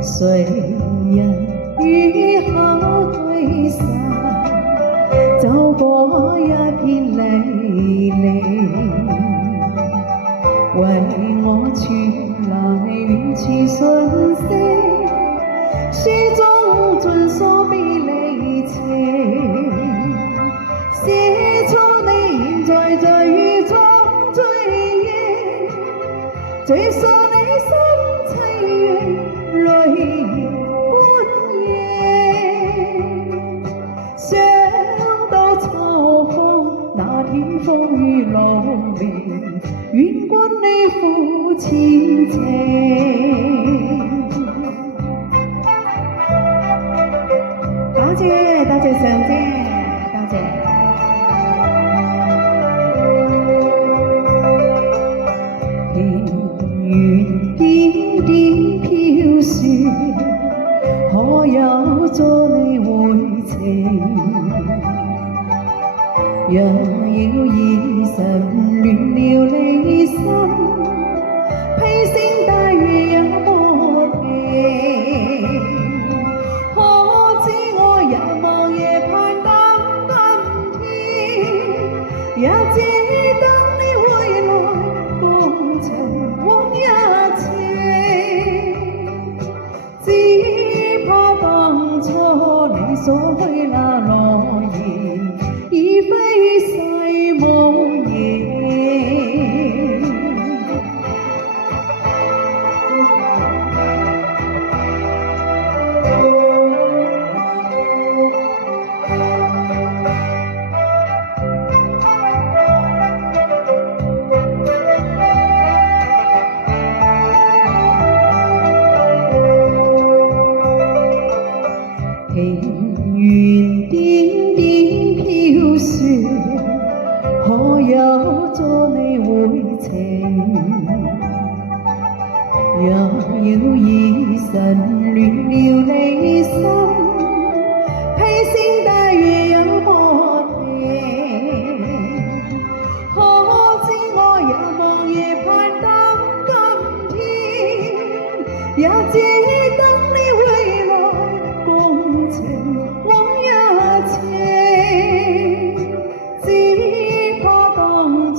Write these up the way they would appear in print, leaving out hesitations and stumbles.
谁人雨后退散，走过一片离离，为我傳來遠處訊息，書中盡訴別離情，寫出你現在雨中追憶，追溯你心凄怨淚兒半夜，想到秋風那天風雨路面，願君你負前程。多謝多謝上姐，多謝。田園點點飄雪，可有助你回程？若要以神亂了你心，披星戴月也無停。可知我日望夜盼等今天，也只等你回來共尋往日情。只怕當初你所許那諾言，已非世無言。田園點點飄雪，可有助你回程？若要以神亂了你心，披星戴月也無停。可知我日望夜盼等今天，也只等你回來共情往日情。只怕當初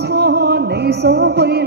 你所許